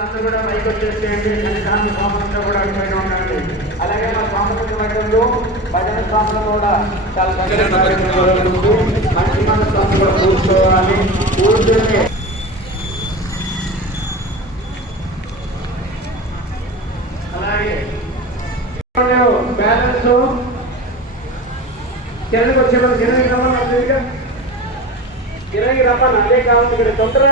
అందరూ కూడా పైకి వచ్చేసేయండి. సన్నిధానం స్వాములంతా కూడా అటుపైన ఉండండి. అలాగే మా స్వాముల మధ్యలో భజన స్వాములు కూడా చాలా మంచి మన స్వాములు కూడా కూర్చోవాలి. కూర్చొని అలాగే బ్యాలెన్స్ కిరణకి వచ్చేవాళ్ళు కిరణకి రమ్మని కిరణకి రమ్మని అదే కావాలి. ఇక్కడ తొందర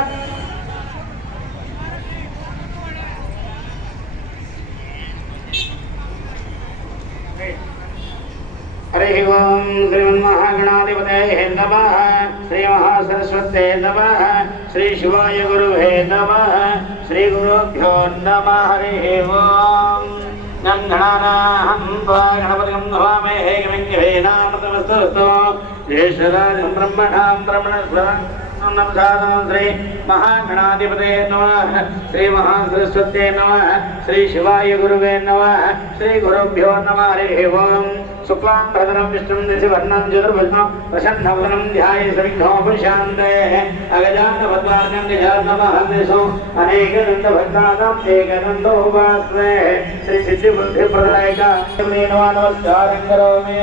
हरि ओम श्रीमन्महागणाधिपतये नमः श्री महासरस्वते नमः श्री शिवाय गुरुवे नमः श्री गुरुभ्यो नमः हरि ओम गणनाहं गणपतिं नमामहे गणेशवेनामतमस्तुतो ज्येष्ठराजं ब्रह्मणां ब्रह्मणस्वरं नमस्कारं श्री महागणाधिपतये नमः श्री महासरस्वते नमः श्री शिवाय गुरुवे नमः श्री गुरुभ्यो नमः हरि ओम शुक्लां भद्रं विष्णुं दशवर्णं चतुर्भुजं प्रसन्नवदनं ध्याये सविघ्नोपशान्तये अगजाननपद्मार्गं गजाननमहर्निशो अनेकदन्तभक्तानां एकदन्तोपास्मे श्री सिद्धिबुद्धिप्रदायकाय नमस्कारं करोमि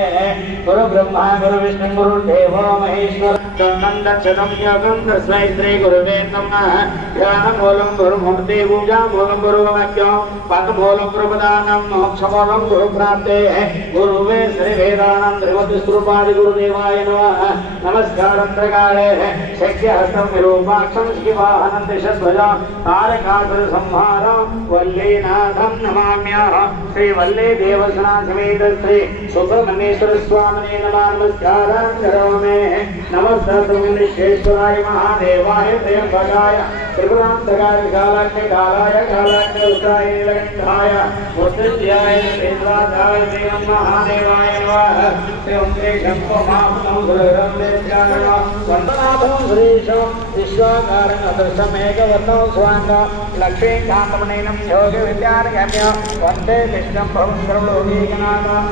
गुरुब्रह्मा गुरुविष्णु गुरुदेवो महेश्वर नन्दक्षतं योगं तस्मै श्री गुरुवे नमः ध्यानमूलं गुरुमूर्ति पूजामूलं गुरुवाक्यं पदमूलं गुरुपदानं मोक्षमूलं गुरुप्राप्तेः गुरुवे श्री वेदानंद श्रीमती स्वरूपादि गुरुदेवाय नमः नमस्कारं प्रकारे शक्यहस्तं विरूपाक्षं शिवाहनं दिशध्वजा तारकासुर संहारं वल्लीनाथं नमाम्यः श्री वल्ली देवसेना समेत श्री सुब्रह्मण्येश्वर स्वामिने नमः नमस्कारं करोमि नमस्ते विश्वेश्वराय महादेवाय त्र्यंबकाय त्रिपुरांतकाय कालाग्निकालाय कालाग्निरुद्राय नीलकंठाय मुद्रित्याय श्रीद्वाराय देवं महादेवाय नमः श्रीं श्रीशं महापुतं सुरं देव्याय वन्दनाथं श्रीशं विश्वाकारं अदृशमेकवर्णं स्वाङ्गं लक्ष्मीकान्तमणिनं योगविद्यारगम्य वन्दे कृष्णं भवं सर्वलोकीकनाथं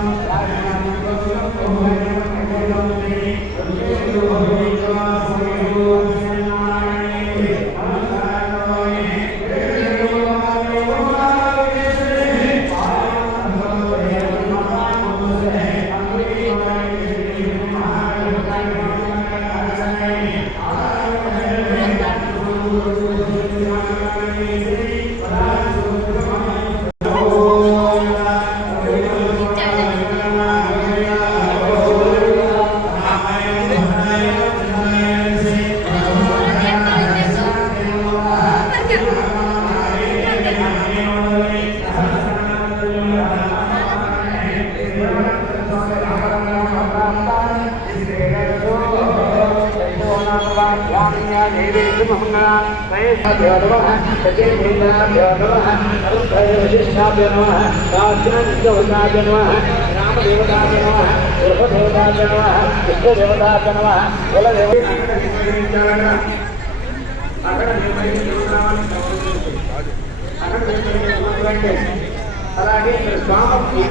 అలాగే స్వామి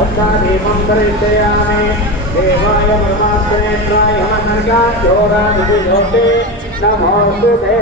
भक्तादीपं दर्शयामि देवाय परमात्मने नरकाचोरादिज्योति नमोस्तुते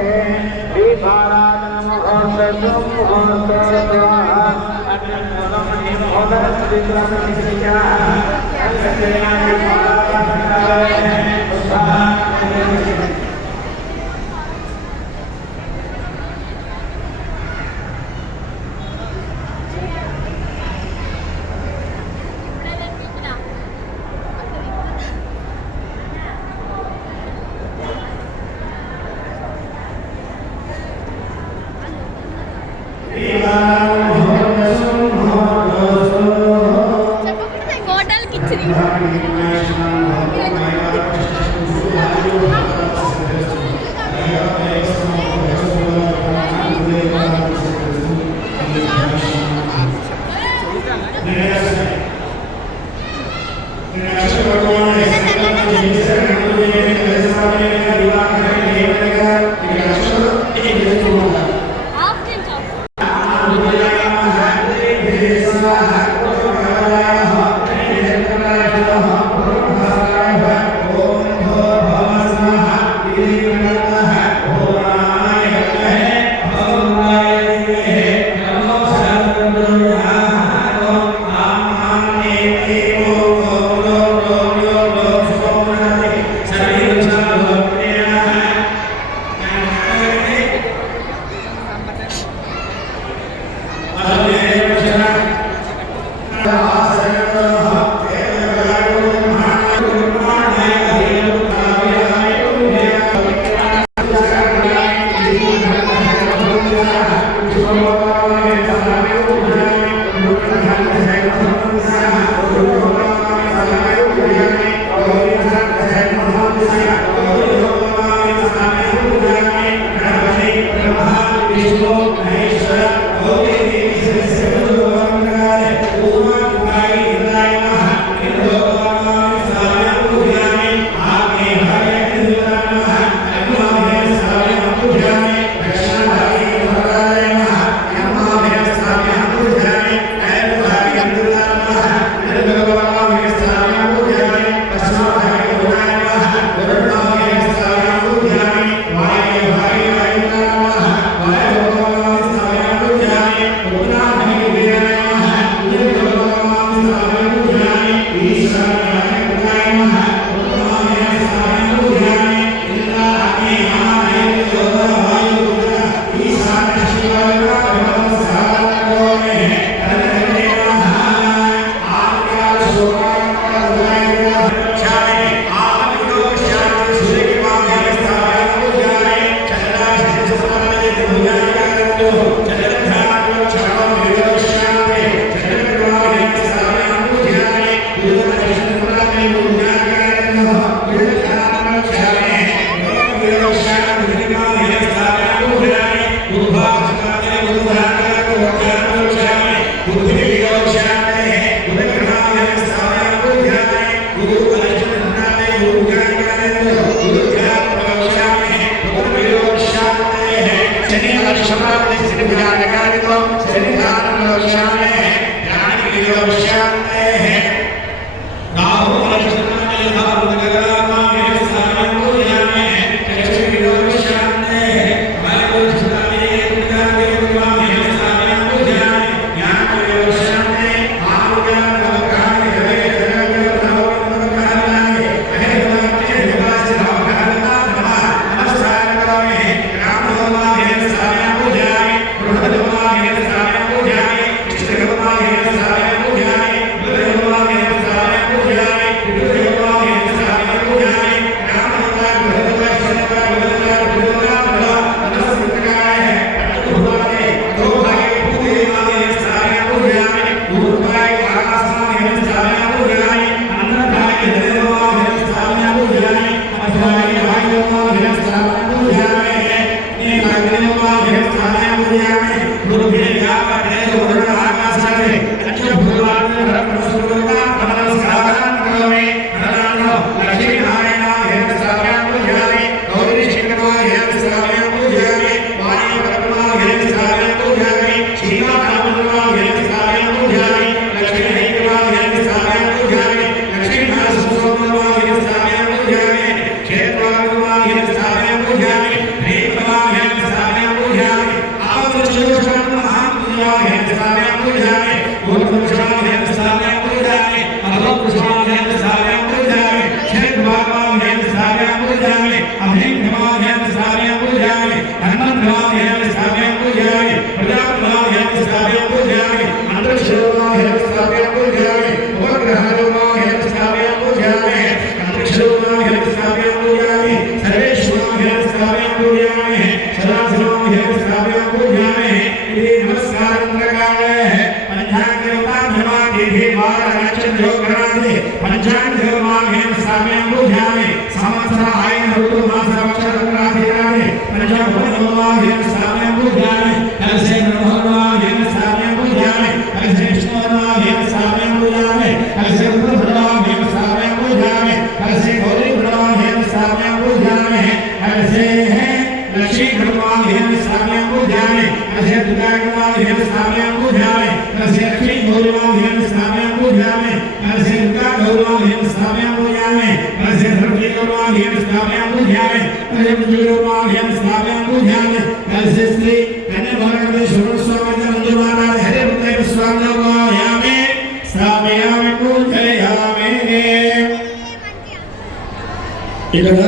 ఇక్కడ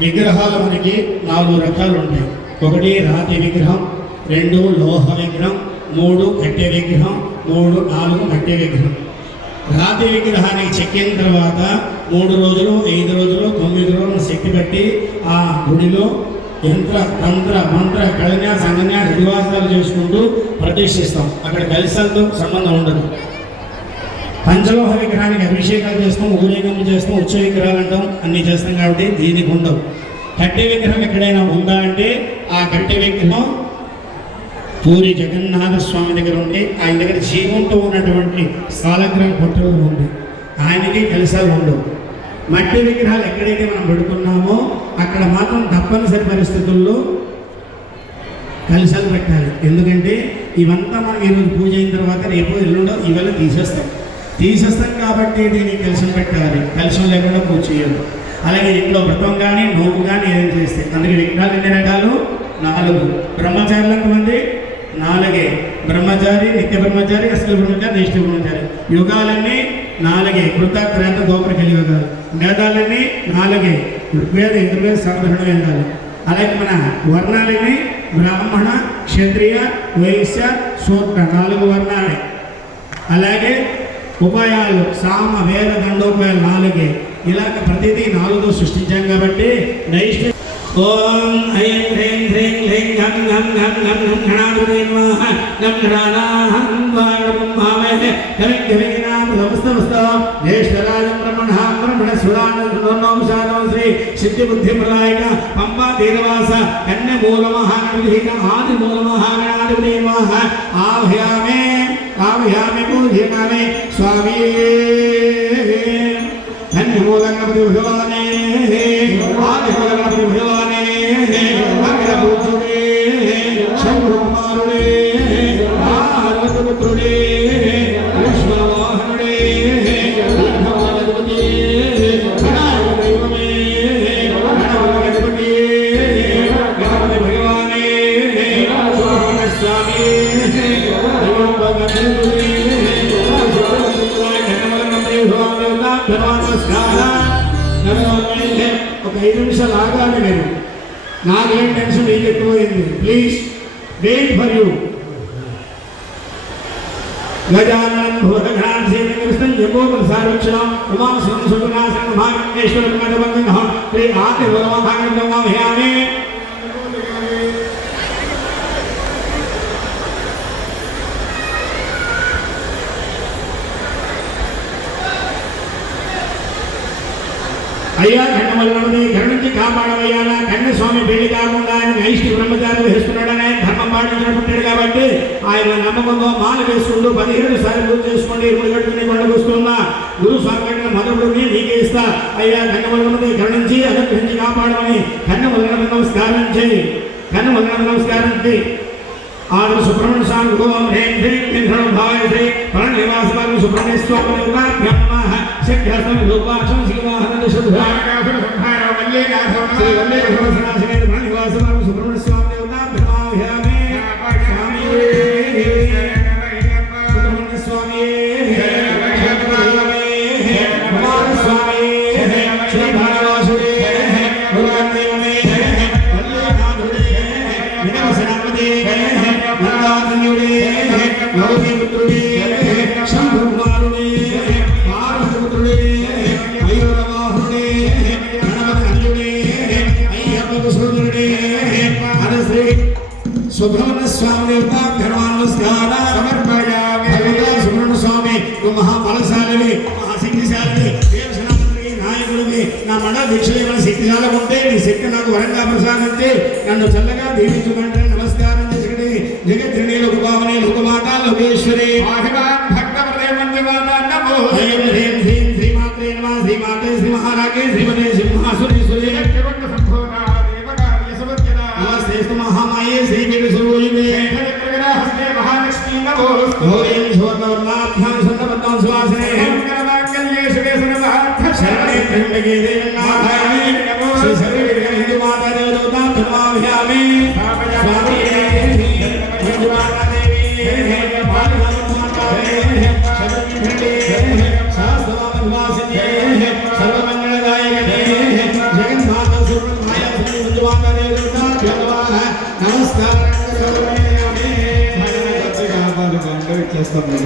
విగ్రహాలు మనకి 4 రకాలు ఉంటాయి. 1 రాతి విగ్రహం, 2 లోహ విగ్రహం, 3 కట్టె విగ్రహం, 4 మట్టి విగ్రహం. రాతి విగ్రహానికి చెక్కిన తర్వాత 3 రోజులు, 5 రోజులు, 9 రోజులు శక్తి పెట్టి ఆ గుడిలో యంత్ర తంత్ర మంత్ర కళన్య సంగన్య దివాసాలు చేసుకుంటూ ప్రతిష్ఠిస్తాం. అక్కడ కలిసంతో సంబంధం ఉండదు. పంచలోహ విగ్రహానికి అభిషేకాలు చేస్తాం, ఊరేగింపు చేస్తాం, ఉత్సవ విగ్రహాలు అంటాం, అన్నీ చేస్తాం. కాబట్టి దీనికి ఉండవు. కట్టె విగ్రహం ఎక్కడైనా ఉందా అంటే ఆ కట్టె విగ్రహం పూరి జగన్నాథ స్వామి దగ్గర ఉంటే ఆయన దగ్గర జీవంతో ఉన్నటువంటి సాలగ్రామ పొట్టలు ఉంది, ఆయనకి కలశాలు ఉండవు. మట్టి విగ్రహాలు ఎక్కడైతే మనం పెడుతున్నామో అక్కడ మాత్రం తప్పనిసరి పరిస్థితుల్లో కలశాలు పెట్టాలి. ఎందుకంటే ఇవంతా మనం ఈరోజు పూజ అయిన తర్వాత రేపు ఎల్లుండో ఇవాళ తీసేస్తాం కాబట్టి దీనికి కలశం పెట్టాలి. కలశం లేకుండా పూజ చేయదు. అలాగే ఇంట్లో వ్రతం కానీ నోము కానీ ఏదైనా చేస్తే అందుకే విగ్రహాలు ఎన్ని రకాలు? 4. బ్రహ్మచారులు ఎంతమంది? 4. బ్రహ్మచారి, నిత్య బ్రహ్మచారి, అసలు బ్రహ్మచారి, నిష్ఠ బ్రహ్మచారి. యుగాలన్నీ 4. కృత త్రేత ద్వాపర కలియుగాలు. వేదాలన్నీ 4. ఋగ్వేద, యజుర్వేద, సామధర్మ వేదాలు. అలాగే మన వర్ణాలన్నీ బ్రాహ్మణ, క్షత్రియ, వైశ్య, శూద్ర 4 వర్ణాలే. అలాగే ఉపాయాలు సామ, వేద, దండోపాయాలు 4. ఇలాగ ప్రతిదీ 4తో సృష్టించాం కాబట్టి నైష్ఠ. ఓం ఐం హ్రీం హ్రీం హ్రీం గం గం గం గం గం గణాధిపతయే నమః. గం గణానాహం భావే గమిగమినాం సమస్తవస్తం జ్యేష్ఠరాజం బ్రహ్మణాం బ్రహ్మణస్వరాణం శ్రీ సిద్ధి బుద్ధి ప్రదాయక పంపా తీరవాస కన్య మూల మహాగణాధిపతి ఆది మూల మహాగణాధిపతయే నమః. ఆవ్యామే పూజ్యకామే స్వామి ధన్యమూల గణపతి భగవానే ఆదిమూల గణపతి భగవానే అగ్రపుత్రుడే శంభుకుమారుడే పార్వతపుత్రుడే విశ్వవాహనుడే విఘ్నవాధిపతి వినాయక దైవమే గణపతి భగవానే స్వామి ఒక 5 నిమిషాలు ఆగాలి. మీరు నాకేం టెన్షన్ మీకు ఎక్కువైంది. Please wait for you. గజాననం భూతఘ్నాంసేకృష్ణం జంబోకసారక్షణం ఉమాసురం సుగుణాసనం మహాగణేశ్వరం మదవందనం శ్రీ ఆది భగవాన్ అయ్యా కన్నమల్లుడి గడి నుంచి కాపాడవయ్యాలా. కన్న స్వామి పెళ్లి కాకుండా ఆయన నైష్ఠి బ్రహ్మచారి వేస్తున్నాడని ధర్మం పాటించిన పుట్టాడు కాబట్టి ఆయన నమ్మకంతో మాల వేసుకుంటూ 17 సార్లు పూజ చేసుకోండి. 20 గంటలని పండుగొస్తున్నా గురు స్వామి మధుడిని నీకే ఇస్తా. అయ్యా కన్నమల్లుడి గడి నుంచి అనుగ్రహించి కాపాడమని కన్నమల్లుడి నమస్కారం చేయి. కన్నమల్లుడి నమస్కారం చేయి. ఆరు సుబ్రహ్మణ్య స్వామి ఓం హ్రీం హ్రీం భావాయ శ్రీ పరనివాసవామి సుబ్రహ్మణ్య స్వామి నమః. శక్తిహస్తం రూపాక్షం శివాహన శుద్ధాకాశ సంహార వల్లీనాథం శ్రీ వల్లీనాథనాశనే పరనివాసవామి సుబ్రహ్మణ్య స్వామి నమః. స్వామి సుబ్రహ్మణ్య స్వామి కుమార స్వామి శ్రీ భారవాసుడే భగవాన్దేవనే వల్లీనాథుడే వినవసనాపదే గంగాధన్యుడే గౌరీపుత్రుడే శంభుకుమారుడే పార్వతపుత్రుడే మయూరవాహనుడే గణపతియుడే అయ్యప్పకు సోదరుడే శ్రీ సుబ్రహ్మణ్య స్వామి నమస్కార సమర్పయామి. సుబ్రహ్మణ్య స్వామి మహాబలశాలి మహాశక్తిశాలి దేవసేనాపతి నాయకుడికి నా మడ దీక్ష శక్తిశాల ఉంటే నీ శక్తి నాకు వరంగా ప్రసాదించి నన్ను చల్లగా దీవించుకుంటే నమస్కారం చేసుకుని జగద్రిణి లోకపావని లోకమాత లోకేశ్వరి శ్రీమాత్రే నమః. శ్రీమాతే శ్రీ మహారాగే శ్రీమతే సింహాసురేశ్వరి నమస్తే మహామాయే శ్రీగిరి సురోజితే మహాలక్ష్మీ నమో గౌరీం సువర్ణవర్ణాభ్యాం సువర్ణపద్మం సువాసినే శరణే త్ర్యంబకే దేవనాథాయ నమో శ్రీ సర్వేశ్వర హిందూ మాతా దేవతా నమామ్యామి. స్వామి హిందూ మాతా దేవి శాస్త్రవాసినే సర్వమంగళదాయకనే జగన్మాత సుబ్రహ్మణ్య హిందూ మాతా దేవతా నమస్కారం.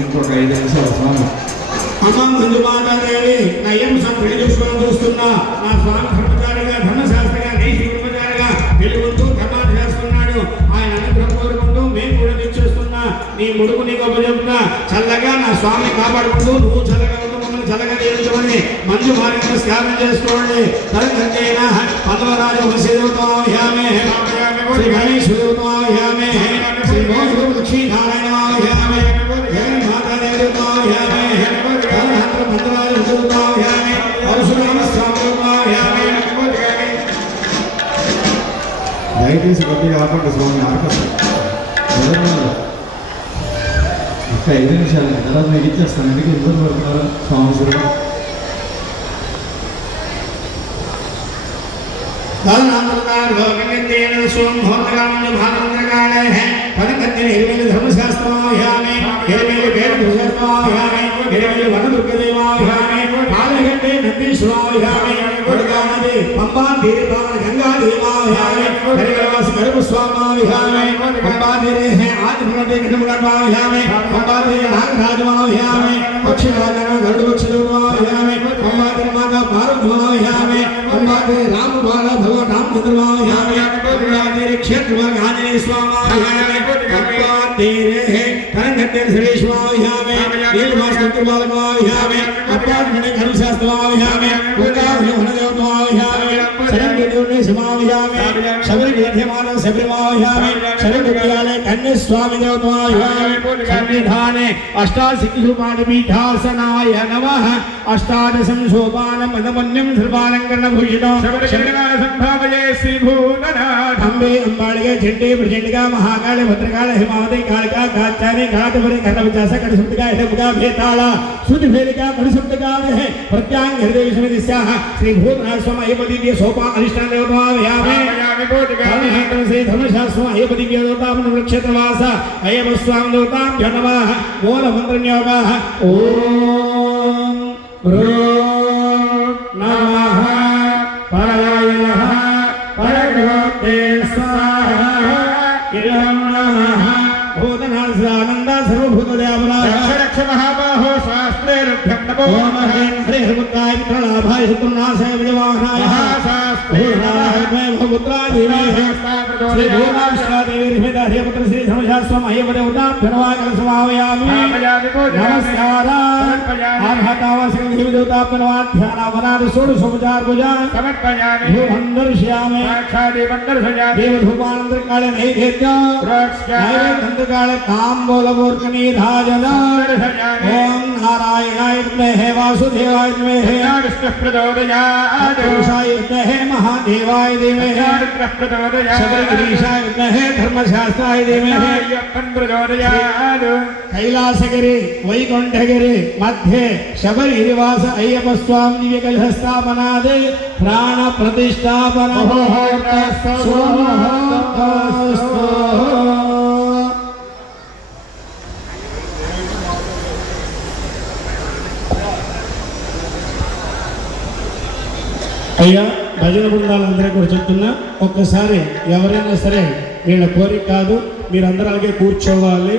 ఇంకొక 5 నిమిషాలు స్వామి. అమ్మ ముందు మాట్లాడేది నయం పెళ్లి చూసుకొని చూస్తున్నా. నా స్వామి బ్రహ్మచారిగా ధర్మశాస్త్రగా నైతి బ్రహ్మచారిగా వెలుగుతూ ధర్మాన్ని చేస్తున్నాడు. ఆయన అనుగ్రహం కోరుకుంటూ మేము కూడా తెచ్చేస్తున్నా. నీ ముడుకు నీకు చెప్తున్నా. చల్లగా నా స్వామిని కాపాడుకుంటూ నువ్వు చల్లగా మమ్మల్ని చల్లగా తీర్చమని మంజు భార్య నమస్కారం చేసుకోండి. తల్లి పదవరాజు श्री गणेश नमामि श्री मोहन लक्ष्मी नारायण नमामि जगन माता देवी नमामि हर मंत्रालय नमामि औषधम स्वामी नमामि దయచేసి కొద్దిగా ఆపండి స్వామి ఆడకండి ఇంకా 5 నిమిషాలు తర్వాత మీకు ఇచ్చేస్తాను ఎందుకు ఇబ్బంది పడుతున్నారు స్వామి శివుడు दानंदकार लोकनित्येन स्वं भोतकामं भानंदकाले है परमत्य निर्मल धर्मशास्त्रमायामे निर्मल वेद धर्मशास्त्रमायामे निर्मल वनदुर्गदेवायामे कालघट्टे नंदीश्वरायामे वडगानदे पंबा तीरे पावन गंगा देवायामे हरिवास गर्भस्वामायामे पंबा तीरे है आदिभगवते गणमगणमायामे पंबा तीरे नागराजमायामे पक्षिराजन गरुडपक्षिदेवायामे पंबा तीरे माता पार्वतीमायामे पंबा तीरे राम बाला रामचंद्रमायामे पंबा तीरे क्षेत्रभाग आंजनेय स्वामायामे पंबा तीरे है करंगट्टे श्रीश्वायामे नीलवास चतुर्बालमायामे पंबा तीरे धर्मशास्त्रमायामे गोदावरी वनदेवमायामे शरणदेवने समायामे शबरिमध्यमान शबरिमायामे शरणविद्यालय कन्या स्वामी देवमायामे सन्निधाने अष्टादशपीठासनाय नमः अष्टादशं सोपानं मदमन्यं सर्वालंकरणभूषितं शबरिमला संभावये श्री भूतनाथ अंबे अंबालिके झंडे प्रचंडिका महाकाले भद्रकाले हिमावती कालिका काचारी घाटभरे कर्णविचास कटसुप्तिका हिडमुगा भेताला शुद्ध भेलिका कटसुप्तिका है प्रत्यांग हृदय विष्णुदिस्याः श्री भूतनाथ स्वामी अयपदिव्य सोपान अधिष्ठान देवतायामे धर्मशास्त्रं श्री धर्मशास्त्रं अयपदिव्य देवतामन वृक्षतवास अयप स्वामी देवताभ्यो नमः मूलमन्त्रन्योगः ओम नमः परायणः परगोते स्वाहा इदं नमः भूतनाथ आनंद सर्वभूतदेवना रक्ष महाबाहो शास्त्रे रुद्धं नमो नमः श्रीहरिपुत्राय मित्रलाभाय शत्रुनाशाय विजयवाहनाय महाशास्त्रे भवपुत्राय देवी श्री भूमाश्रादेवी हृदय हरिपुत्र श्री धर्मशास्त्रं अयपदेवताभ्यो नमः कलशमावयामि नमस्काराः आर्हतावसं देवताभ्यो नमः ध्यानावनाद षोडशोपचार पूजा समर्पयामि धूपं दर्शयामि साक्षादेवं दर्शयामि देवधूपानन्तरकाले नैवेद्यं नैवेद्यान्तरकाले ताम्बूलपूर्णनिधाजन ओम नारायणाय विद्महे वासुदेवाय धीमहि विष्णुः प्रचोदयात् पुरुषाय विद्महे महादेवाय धीमहि रुद्रः प्रचोदयात् शबरिगिरीशाय विद्महे धर्मशास्त्राय धीमहि अय्यप्पन् प्रचोदयात् कैलासगिरि वैकुण्ठगिरि मध्ये शबरिगिरिवास अय्यप्प स्वामी दिव्य कलश स्थापनादि प्राण प्रतिष्ठापन मुहूर्तस्तु అయ్యా భజన బృందాలందరికీ కూడా చెప్తున్నా ఒక్కసారి ఎవరైనా సరే వీళ్ళ కోరిక కాదు మీరందరూ అలాగే కూర్చోవాలి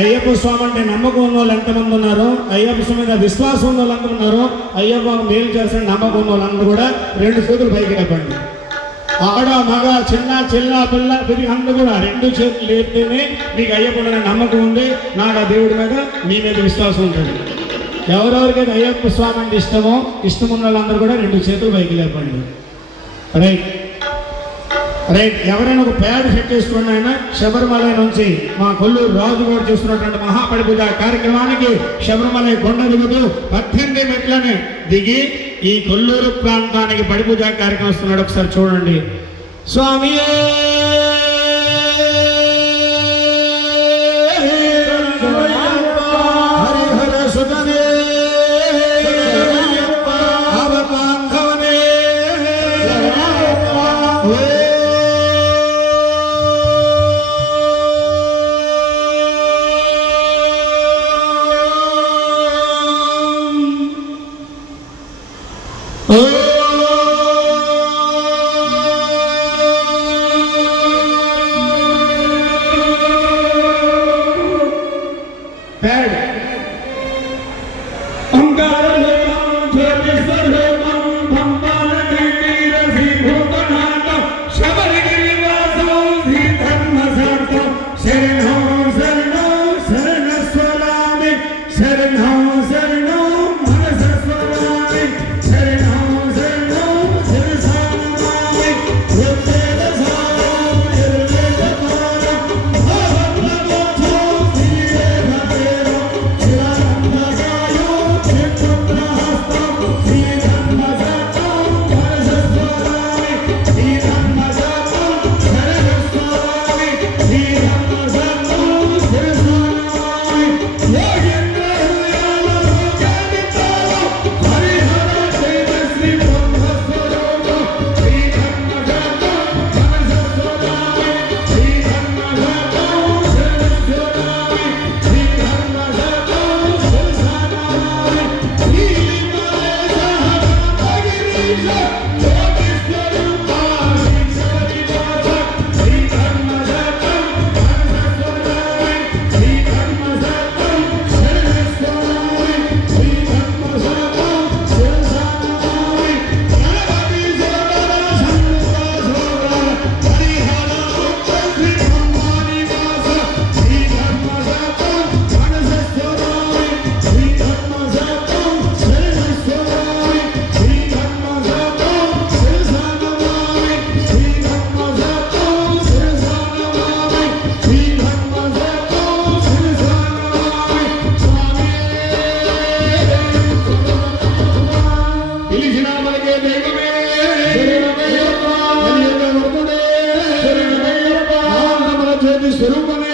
అయ్యప్ప స్వామి అంటే నమ్మకం ఉన్న వాళ్ళు ఎంతమంది ఉన్నారో అయ్యప్ప స్వామి మీద విశ్వాసం ఉన్న వాళ్ళు అందరూ ఉన్నారో అయ్యప్ప మేలు చేస్తారని నమ్మకం ఉన్న వాళ్ళందరూ కూడా 2 చేతులు పైకి లేపండి ఆడ మగ చిన్న చిల్ల పిల్ల పెరిగి అందరూ కూడా 2 చేతులు లేపితేనే మీకు అయ్యప్ప నమ్మకం ఉంది నాకు ఆ దేవుడి మీద మీ మీద విశ్వాసం ఉంటుంది ఎవరెవరికైతే అయ్యప్ప స్వామి అంటే ఇష్టం ఉన్న వాళ్ళందరూ కూడా 2 చేతులు పైకి లేపండి రైట్ రైట్ ఎవరైనా ఒక ప్యాడ్ సెట్ చేసుకోండి ఆయన శబరిమల నుంచి మా కొల్లూరు రాజు గారు చేస్తున్నటువంటి మహాపడి పూజ కార్యక్రమానికి శబరిమల కొండ దిగుతూ 18 మెట్లను దిగి ఈ కొల్లూరు ప్రాంతానికి పడి పూజ కార్యక్రమం వస్తున్నాడు ఒకసారి చూడండి స్వామి హరిహర సుతనే స్వరూపమే